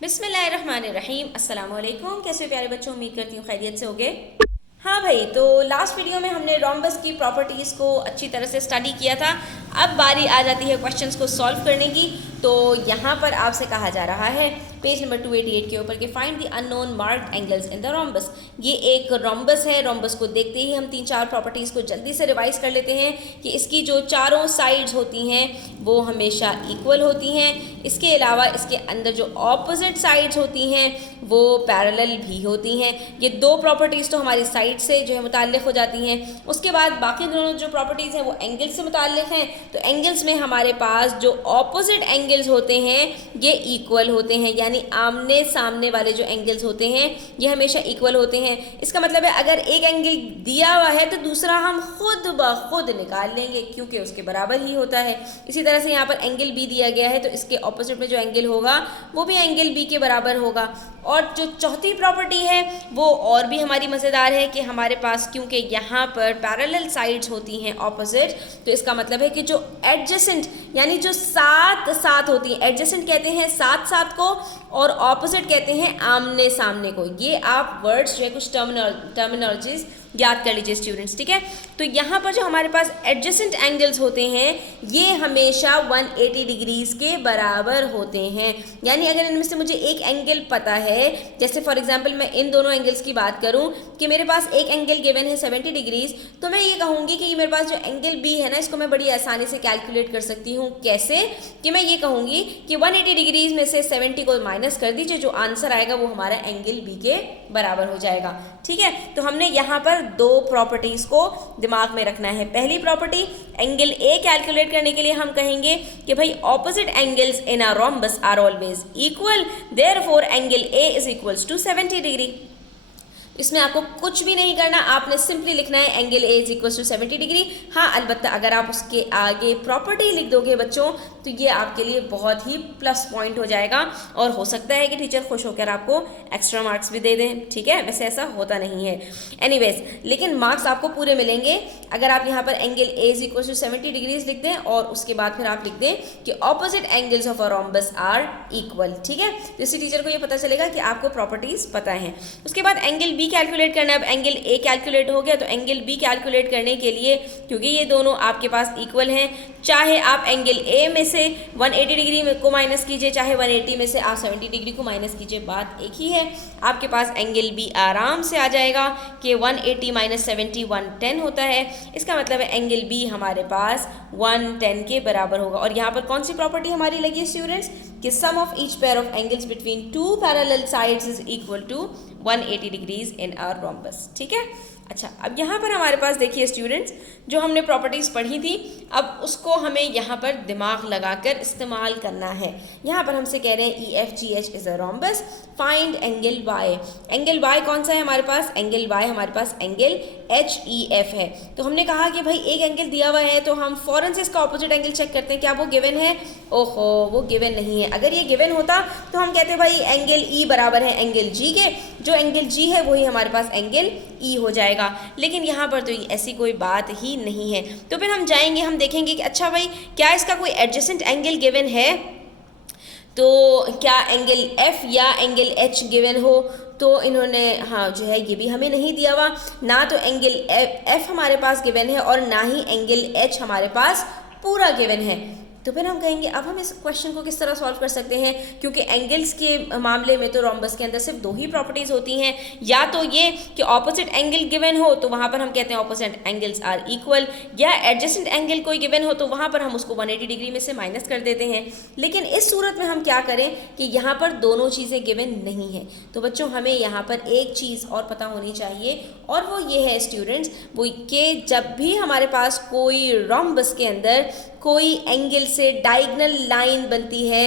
बिस्मिल्लाहिर्रहमानिर्रहीम। अस्सलाम वालेकुम। कैसे प्यारे बच्चों, उम्मीद करती हूँ खैरियत से होगे। हाँ भाई, तो लास्ट वीडियो में हमने रोम्बस की प्रॉपर्टीज़ को अच्छी तरह से स्टडी किया था। अब बारी आ जाती है क्वेश्चंस को सॉल्व करने की। तो यहाँ पर आपसे कहा जा रहा है पेज नंबर 288 के ऊपर कि find the unknown marked angles in the rhombus. ये एक रोम्बस है। रोम्बस को देखते ही हम 3-4 प्रॉपर्टीज़ को जल्दी से रिवाइज कर लेते हैं कि इसकी जो चारों साइड्स होती हैं वो हमेशा इक्वल होती हैं। इसके अलावा इसके अंदर जो ऑपोजिट साइड्स होती हैं वो पैरेलल भी होती हैं। ये दो प्रॉपर्टीज़ तो हमारी साइड से जो है मुताल्लिक़ हो जाती हैं। उसके बाद बाकी दोनों जो प्रॉपर्टीज़ हैं वो एंगल से मुताल्लिक़ हैं। तो एंगल्स में हमारे पास जो ऑपोजिट एंगल्स होते हैं ये इक्वल होते हैं, यानी आमने सामने वाले जो एंगल्स होते हैं ये हमेशा इक्वल होते हैं। इसका मतलब है अगर एक एंगल दिया हुआ है तो दूसरा हम खुद ब खुद निकाल लेंगे क्योंकि उसके बराबर ही होता है। इसी तरह से यहाँ पर एंगल बी दिया गया है तो इसके ऑपोजिट में जो एंगल होगा वो भी एंगल बी के बराबर होगा। और जो चौथी प्रॉपर्टी है वो और भी हमारी मज़ेदार है कि हमारे पास क्योंकि यहाँ पर पैरेलल साइड्स होती हैं ऑपोजिट, तो इसका मतलब है कि जो एडजेसेंट यानी जो साथ साथ होती है, एडजेसेंट कहते हैं साथ साथ को और ऑपोजिट कहते हैं आमने सामने को। ये आप वर्ड्स जो है कुछ टर्मिनोलॉजीज याद कर लीजिए स्टूडेंट्स, ठीक है। तो यहाँ पर जो हमारे पास एडजेसेंट एंगल्स होते हैं ये हमेशा 180 डिग्रीज के बराबर होते हैं। यानी अगर इनमें से मुझे एक एंगल पता है, जैसे फॉर एग्जांपल मैं इन दोनों एंगल्स की बात करूं कि मेरे पास एक एंगल गिवन है 70 डिग्रीज, तो मैं ये कहूँगी कि मेरे पास जो एंगल बी है ना इसको मैं बड़ी आसानी से कैलकुलेट कर सकती हूँ। कैसे कि मैं ये कहूँगी कि 180 डिग्रीज में से 70 को माइनस कर दीजिए, जो आंसर आएगा वो हमारा एंगल बी के बराबर हो जाएगा, ठीक है। तो हमने यहाँ पर दो प्रॉपर्टीज को दिमाग में रखना है। पहली प्रॉपर्टी एंगल ए कैलकुलेट करने के लिए हम कहेंगे कि भाई opposite angles in a rhombus are always equal, therefore angle A is equals to 70 degree. इसमें आपको कुछ भी नहीं करना, आपने सिंपली लिखना है angle A is equal to 70 degree. हाँ, अलबत्ता अगर आप उसके आगे प्रॉपर्टी लिख दोगे बच्चों तो ये आपके लिए बहुत ही प्लस पॉइंट हो जाएगा और हो सकता है कि टीचर खुश होकर आपको एक्स्ट्रा मार्क्स भी दे दें, ठीक है। वैसे ऐसा होता नहीं है एनीवेज, लेकिन मार्क्स आपको पूरे मिलेंगे अगर आप यहाँ पर angle A is equal to 70 degrees लिख दें और उसके बाद फिर आप लिख दें कि opposite angles of a rhombus are equal, ठीक है। तो इसी टीचर को ये पता चलेगा कि आपको प्रॉपर्टीज पता है। उसके बाद एंगल बी कैलकुलेट करना है। अब एंगल ए कैलकुलेट हो गया तो एंगल बी कैलकुलेट करने के लिए, क्योंकि ये दोनों आपके पास इक्वल हैं, चाहे आप एंगल ए में से 180 डिग्री को माइनस कीजिए, चाहे 180 में से आप 70 डिग्री को माइनस कीजिए, बात एक ही है। आपके पास एंगल बी आराम से आ जाएगा कि 180 माइनस 70 110 होता है। इसका मतलब है एंगल बी हमारे पास 110 के बराबर होगा। और यहाँ पर कौन सी प्रॉपर्टी हमारी लगी है स्टूडेंट्स कि sum of each pair of angles between two parallel sides is equal to 180 degrees in our rhombus, ठीक है। अच्छा, अब यहाँ पर हमारे पास देखिए स्टूडेंट्स, जो हमने प्रॉपर्टीज़ पढ़ी थी अब उसको हमें यहाँ पर दिमाग लगाकर इस्तेमाल करना है। यहाँ पर हमसे कह रहे हैं EFGH is a rhombus, find angle Y. Angle Y कौन सा है हमारे पास? एंगल वाई हमारे पास एंगल HEF है। तो हमने कहा कि भाई एक एंगल दिया हुआ है तो हम फौरन से इसका ऑपोजिट एंगल चेक करते हैं, क्या वो गिवन है? ओहो, वो गिवन नहीं है। अगर ये गिवन होता तो हम कहते भाई एंगल E बराबर है एंगल G के, जो एंगल G है वही हमारे पास एंगल E हो जाएगा। लेकिन यहाँ पर तो ऐसी कोई बात ही नहीं है। तो फिर हम जाएंगे, हम देखेंगे कि अच्छा भाई क्या इसका कोई एडजेसेंट एंगल गिवन है, तो क्या एंगल F या एंगल H गिवन हो। तो इन्होंने हाँ जो है ये भी हमें नहीं दिया हुआ, ना तो एंगल F हमारे पास गिवन है और ना ही एंगल H हमारे पास पूरा गिवन है। तो फिर हम कहेंगे अब हम इस क्वेश्चन को किस तरह सॉल्व कर सकते हैं, क्योंकि एंगल्स के मामले में तो रोम्बस के अंदर सिर्फ दो ही प्रॉपर्टीज़ होती हैं, या तो ये कि ऑपोजिट एंगल गिवन हो तो वहाँ पर हम कहते हैं ऑपोजिट एंगल्स आर इक्वल, या एडजेसेंट एंगल कोई गिवन हो तो वहाँ पर हम उसको 180 डिग्री में से माइनस कर देते हैं। लेकिन इस सूरत में हम क्या करें कि यहाँ पर दोनों चीज़ें गिवन नहीं हैं। तो बच्चों हमें यहाँ पर एक चीज़ और पता होनी चाहिए और वो ये है स्टूडेंट्स, वो कि जब भी हमारे पास कोई रोम्बस के अंदर कोई एंगल से डायगोनल लाइन बनती है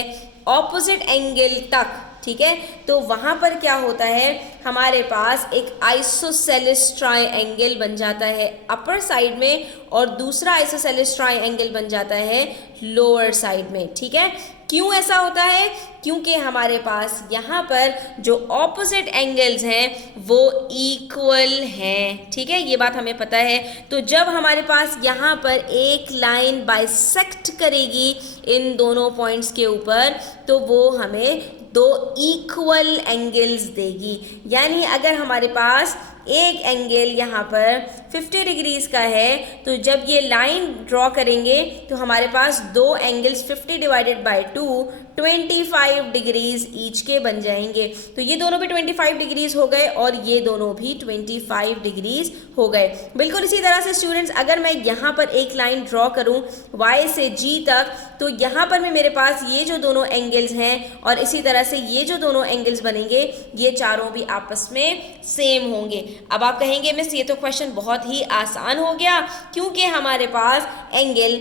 ऑपोजिट एंगल तक, ठीक है, तो वहाँ पर क्या होता है हमारे पास एक आइसोसेलेस ट्रायंगल बन जाता है अपर साइड में और दूसरा आइसोसेलेस ट्रायंगल बन जाता है लोअर साइड में, ठीक है। क्यों ऐसा होता है? क्योंकि हमारे पास यहाँ पर जो ऑपोजिट एंगल्स हैं वो इक्वल हैं, ठीक है, ये बात हमें पता है। तो जब हमारे पास यहाँ पर एक लाइन बाइसेक्ट करेगी इन दोनों पॉइंट्स के ऊपर तो वो हमें दो इक्वल एंगल्स देगी। यानी अगर हमारे पास एक एंगल यहाँ पर 50 डिग्रीज का है तो जब ये लाइन ड्रॉ करेंगे तो हमारे पास दो angles 50 divided by 2 25 degrees each के बन जाएंगे। तो ये दोनों भी 25 डिग्रीज हो गए और ये दोनों भी 25 डिग्रीज हो गए। बिल्कुल इसी तरह से स्टूडेंट्स अगर मैं यहाँ पर एक लाइन ड्रॉ करूँ Y से G तक तो यहाँ पर भी मेरे पास ये जो दोनों एंगल्स हैं और इसी तरह से ये जो दोनों एंगल्स बनेंगे ये चारों भी आपस में सेम होंगे। अब आप कहेंगे मिस ये तो क्वेश्चन बहुत ही आसान हो गया क्योंकि हमारे पास एंगल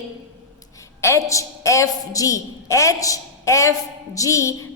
HFG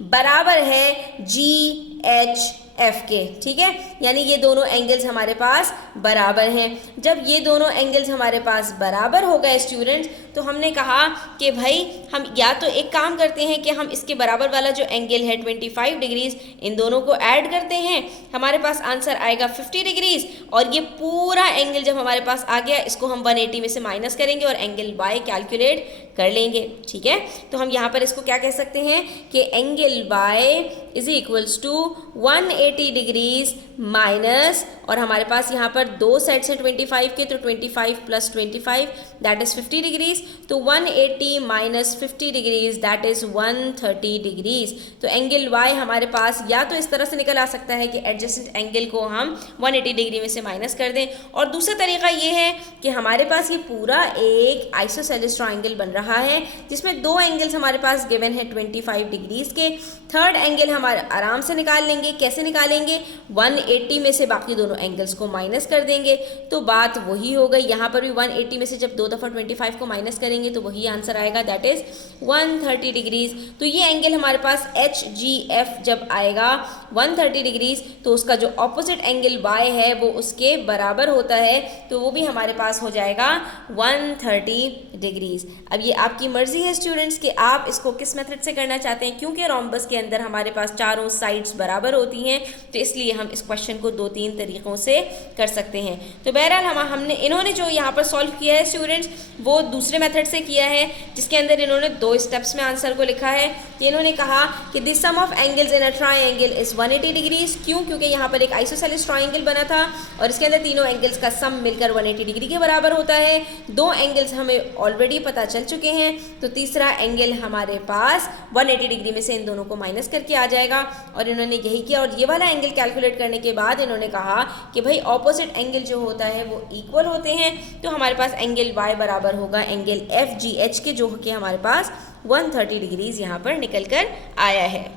बराबर है GHF के, ठीक है। यानी ये दोनों एंगल्स हमारे पास बराबर हैं। जब ये दोनों एंगल्स हमारे पास बराबर हो गए स्टूडेंट्स तो हमने कहा कि भाई हम या तो एक काम करते हैं कि हम इसके बराबर वाला जो एंगल है 25 डिग्रीज इन दोनों को ऐड करते हैं, हमारे पास आंसर आएगा 50 डिग्रीज और ये पूरा एंगल जब हमारे पास आ गया इसको हम 180 में से माइनस करेंगे और एंगल Y कैलकुलेट कर लेंगे, ठीक है। तो हम यहाँ पर इसको क्या कह सकते हैं कि angle Y is equals to 180 degrees minus और हमारे पास यहाँ पर दो सेट्स हैं 25 के तो 25 प्लस 25 दैट इज 50 डिग्रीज। तो 180 minus 50 degrees that is 130 degrees. तो एंगल Y हमारे पास या तो इस तरह से निकल आ सकता है कि एडजेसेंट एंगल को हम 180 डिग्री में से माइनस कर दें और दूसरा तरीका ये है कि हमारे पास ये पूरा एक आइसोसेलेस ट्राइंगल बन रहा है जिसमें दो एंगल्स हमारे पास गिवन है 25 डिग्रीज के। थर्ड एंगल हम आराम से निकाल लेंगे। कैसे निकालेंगे? 180 में से बाकी दोनों एंगल्स को माइनस कर देंगे तो बात वही हो गई। यहाँ पर भी 180 में से जब दो दफ़ा 25 को माइनस करेंगे तो वही आंसर आएगा दैट इज 130 डिग्रीज। तो ये एंगल हमारे पास HGF जब आएगा 130 डिग्रीज तो उसका जो ऑपोजिट एंगल Y है वो उसके बराबर होता है तो वो भी हमारे पास हो जाएगा 130 डिग्रीज। अब ये आपकी मर्जी है स्टूडेंट्स कि आप इसको किस मेथड से करना चाहते हैं। क्योंकि रोम्बस के अंदर हमारे पास चारों साइड्स बराबर होती हैं तो इसलिए हम इस क्वेश्चन को 2-3 तरीक़ों से कर सकते हैं। तो बहरहाल हमने इन्होंने जो यहाँ पर सॉल्व किया है स्टूडेंट्स वो दूसरे मेथड से किया है जिसके अंदर इन्होंने 2 स्टेप्स में आंसर को लिखा है कि इन्होंने कहा कि the sum of angles in a triangle is 180 degrees. क्यों? क्योंकि यहाँ पर एक आइसोसेलेस ट्रायंगल बना था और इसके अंदर तीनों एंगल्स का सम मिलकर 180 डिग्री के बराबर होता है। दो एंगल्स हमें ऑलरेडी पता चल चुके हैं तो तीसरा एंगल हमारे पास 180 डिग्री में से इन दोनों को माइनस करके आ जाएगा और इन्होंने यही किया। और ये वाला एंगल कैलकुलेट करने के बाद इन्होंने कहा कि भाई ऑपोजिट एंगल जो होता है वो इक्वल होते हैं तो हमारे पास एंगल Y बराबर होगा एंगल FGH के जो कि हमारे पास 130 डिग्रीज यहाँ पर निकल कर आया है।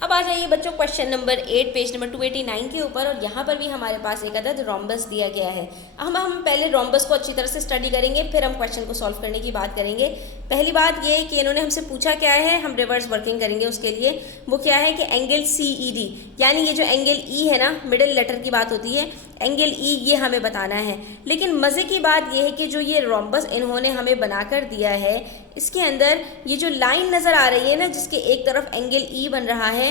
अब आ जाइए बच्चों क्वेश्चन नंबर 8 पेज नंबर 289 के ऊपर और यहाँ पर भी हमारे पास एक अदद रोम्बस दिया गया है। हम पहले रोम्बस को अच्छी तरह से स्टडी करेंगे फिर हम क्वेश्चन को सॉल्व करने की बात करेंगे। पहली बात ये कि इन्होंने हमसे पूछा क्या है, हम रिवर्स वर्किंग करेंगे उसके लिए। वो क्या है कि एंगल CED यानी ये जो एंगल E है ना, मिडिल लेटर की बात होती है, एंगल E ये हमें बताना है। लेकिन मज़े की बात ये है कि जो ये रोम्बस इन्होंने हमें बनाकर दिया है इसके अंदर ये जो लाइन नज़र आ रही है ना जिसके एक तरफ एंगल E बन रहा है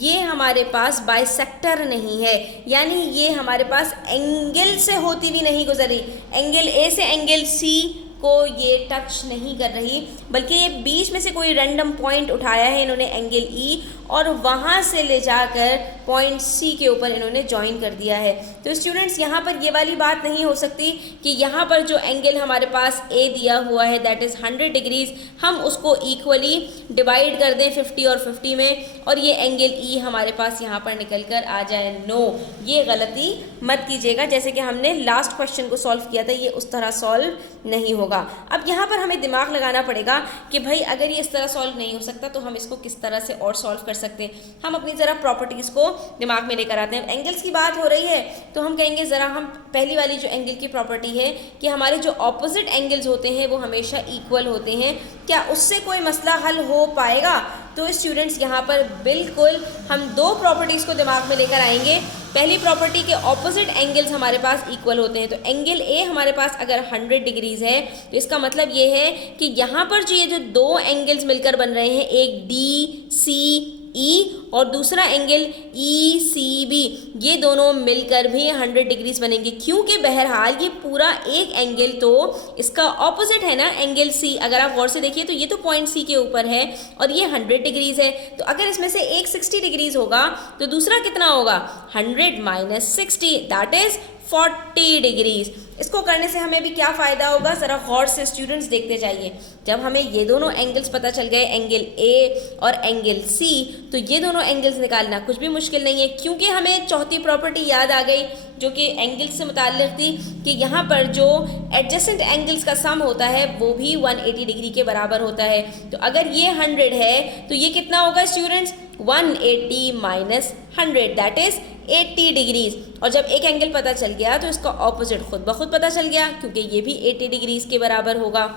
ये हमारे पास बाइसेक्टर नहीं है, यानी ये हमारे पास एंगल से होती भी नहीं गुजरी। एंगल A से एंगल C को ये टच नहीं कर रही बल्कि ये बीच में से कोई रैंडम पॉइंट उठाया है इन्होंने एंगल E और वहाँ से ले जाकर पॉइंट C के ऊपर इन्होंने ज्वाइन कर दिया है। तो स्टूडेंट्स यहाँ पर ये वाली बात नहीं हो सकती कि यहाँ पर जो एंगल हमारे पास A दिया हुआ है दैट इज़ 100 डिग्रीज हम उसको इक्वली डिवाइड कर दें 50 और 50 में और ये एंगल E हमारे पास यहाँ पर निकल कर आ जाए। नो, ये गलती मत कीजिएगा। जैसे कि हमने लास्ट क्वेश्चन को सॉल्व किया था ये उस तरह सॉल्व नहीं होगा। अब यहाँ पर हमें दिमाग लगाना पड़ेगा कि भाई अगर ये इस तरह सॉल्व नहीं हो सकता तो हम इसको किस तरह से और सॉल्व कर सकते हैं। हम अपनी ज़रा प्रॉपर्टीज़ को दिमाग में लेकर आते हैं। एंगल्स की बात हो रही है तो हम कहेंगे ज़रा हम पहली वाली जो एंगल की प्रॉपर्टी है कि हमारे जो ऑपोजिट एंगल्स होते हैं वो हमेशा इक्वल होते हैं, क्या उससे कोई मसला हल हो पाएगा? तो स्टूडेंट्स यहाँ पर बिल्कुल हम 2 प्रॉपर्टीज़ को दिमाग में लेकर आएंगे। पहली प्रॉपर्टी के ऑपोजिट एंगल्स हमारे पास इक्वल होते हैं तो एंगल A हमारे पास अगर 100 डिग्रीज है तो इसका मतलब ये है कि यहाँ पर जो ये जो 2 एंगल्स मिलकर बन रहे हैं एक DCE ई और दूसरा एंगल ई सी बी, ये दोनों मिलकर भी 100 डिग्रीज बनेंगे, क्योंकि बहरहाल ये पूरा एक एंगल तो इसका ऑपोजिट है ना, एंगल सी। अगर आप गौर से देखिए तो ये तो पॉइंट सी के ऊपर है और ये 100 डिग्रीज है, तो अगर इसमें से एक 60 डिग्रीज होगा तो दूसरा कितना होगा, 100 माइनस 60, दैट इज 40 डिग्रीज। इसको करने से हमें भी क्या फ़ायदा होगा, ज़रा गौर से स्टूडेंट्स देखते जाइए। जब हमें ये दोनों एंगल्स पता चल गए, एंगल ए और एंगल सी, तो ये दोनों एंगल्स निकालना कुछ भी मुश्किल नहीं है, क्योंकि हमें चौथी प्रॉपर्टी याद आ गई जो कि एंगल्स से मुताल्लिक़ थी कि यहाँ पर जो एडजेसेंट एंगल्स का सम होता है वो भी 180 डिग्री के बराबर होता है। तो अगर ये 100 है तो ये कितना होगा students, 180 minus 100, that is 80 degrees. और जब एक एंगल पता चल गया तो इसका ऑपोजिट खुद ब खुद पता चल गया, क्योंकि ये भी 80 डिग्रीज के बराबर होगा।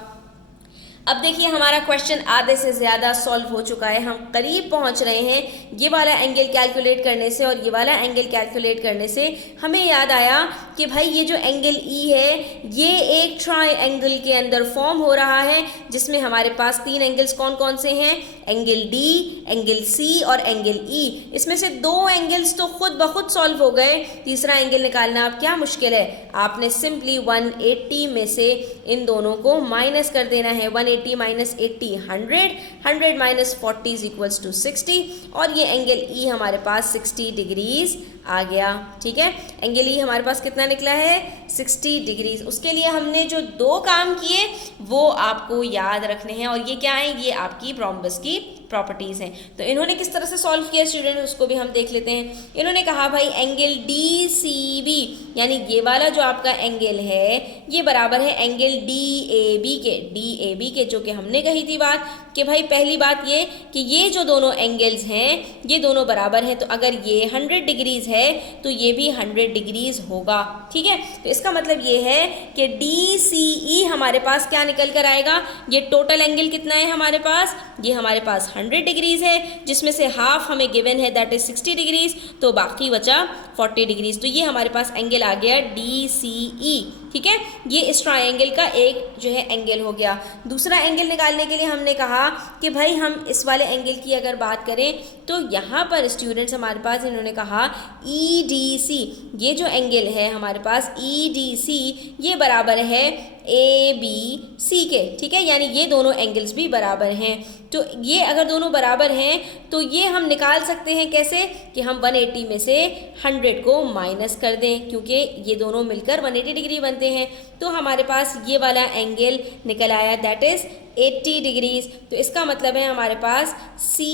अब देखिए हमारा क्वेश्चन आधे से ज़्यादा सॉल्व हो चुका है, हम करीब पहुंच रहे हैं। ये वाला एंगल कैलकुलेट करने से और ये वाला एंगल कैलकुलेट करने से हमें याद आया कि भाई ये जो एंगल ई है ये एक ट्रायंगल के अंदर फॉर्म हो रहा है, जिसमें हमारे पास तीन एंगल्स कौन कौन से हैं, एंगल डी, एंगल सी और एंगल ई। इसमें से दो एंगल्स तो खुद ब खुद सॉल्व हो गए, तीसरा एंगल निकालना अब क्या मुश्किल है, आपने सिंपली 180 में से इन दोनों को माइनस कर देना है। 180 minus 80 100, 100 minus 40 is equals to 60, और ये एंगल ई हमारे पास 60 डिग्रीज आ गया। ठीक है, एंगल ई हमारे पास कितना निकला है, 60 डिग्रीज। उसके लिए हमने जो दो काम किए वो आपको याद रखने हैं, और ये क्या है, ये आपकी रोम्बस की प्रॉपर्टीज़ हैं। तो इन्होंने किस तरह से सॉल्व किया स्टूडेंट, उसको भी हम देख लेते हैं। इन्होंने कहा भाई एंगल डी सी बी, यानी ये वाला जो आपका एंगल है ये बराबर है एंगल डी ए बी के, डी ए बी के, जो कि हमने कही थी बात कि भाई पहली बात ये कि ये जो दोनों एंगल्स हैं ये दोनों बराबर हैं, तो अगर ये 100 डिग्रीज है तो ये भी 100 डिग्रीज होगा। ठीक है, तो इसका मतलब ये है कि डी सी ई हमारे पास क्या निकल कर आएगा, ये टोटल एंगल कितना है हमारे पास, ये हमारे पास 100 डिग्रीज है, जिसमें से हाफ हमें गिवन है दैट इज 60 डिग्रीज, तो बाकी बचा 40 डिग्रीज। तो ये हमारे पास एंगल आ गया डी सी ई। ठीक है, ये इस ट्रायंगल का एक जो है एंगल हो गया। दूसरा एंगल निकालने के लिए हमने कहा कि भाई हम इस वाले एंगल की अगर बात करें तो यहाँ पर स्टूडेंट्स हमारे पास इन्होंने कहा ई डी सी, ये जो एंगल है हमारे पास ई डी सी ये बराबर है ए बी सी के। ठीक है, यानी ये दोनों एंगल्स भी बराबर हैं। तो ये अगर दोनों बराबर हैं तो ये हम निकाल सकते हैं कैसे, कि हम 180 में से 100 को माइनस कर दें, क्योंकि ये दोनों मिलकर 180 डिग्री बनते हैं। तो हमारे पास ये वाला एंगल निकल आया दैट इज़ 80 डिग्रीज। तो इसका मतलब है हमारे पास सी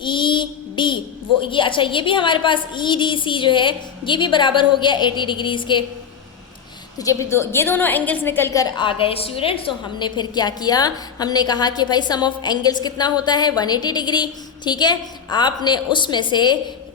ई डी, वो ये अच्छा ये भी हमारे पास ई डी सी जो है ये भी बराबर हो गया 80 डिग्रीज के। तो जब ये दोनों एंगल्स निकल कर आ गए स्टूडेंट्स, तो हमने फिर क्या किया, हमने कहा कि भाई सम ऑफ एंगल्स कितना होता है 180 डिग्री। ठीक है, आपने उसमें से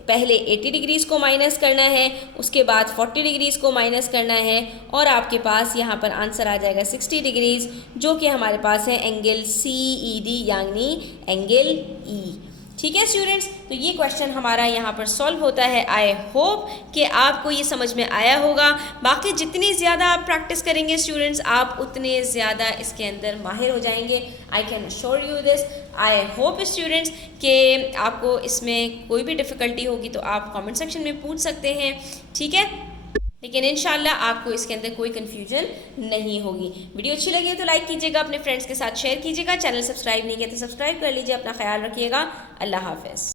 पहले 80 डिग्रीज़ को माइनस करना है, उसके बाद 40 डिग्रीज़ को माइनस करना है, और आपके पास यहाँ पर आंसर आ जाएगा 60 डिग्रीज़, जो कि हमारे पास है एंगल सी ई डी यानी एंगल ई। ठीक है स्टूडेंट्स, तो ये क्वेश्चन हमारा यहाँ पर सॉल्व होता है। आई होप कि आपको ये समझ में आया होगा। बाकी जितनी ज़्यादा आप प्रैक्टिस करेंगे स्टूडेंट्स, आप उतने ज़्यादा इसके अंदर माहिर हो जाएंगे। I can assure you this. I hope students कि आपको इसमें कोई भी डिफ़िकल्टी होगी तो आप कमेंट सेक्शन में पूछ सकते हैं। ठीक है, लेकिन इंशाल्लाह आपको इसके अंदर कोई कन्फ्यूजन नहीं होगी। वीडियो अच्छी लगी तो लाइक कीजिएगा, अपने फ्रेंड्स के साथ शेयर कीजिएगा, चैनल सब्सक्राइब नहीं किया तो सब्सक्राइब कर लीजिए। अपना ख्याल रखिएगा, अल्लाह हाफ़िज़।